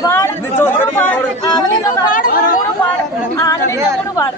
ਵਾੜ ਆਵਲੇ ਨੂੰ ਵਾੜ ਨੂੰ ਵਾੜ ਆਣ ਨੂੰ ਵਾੜ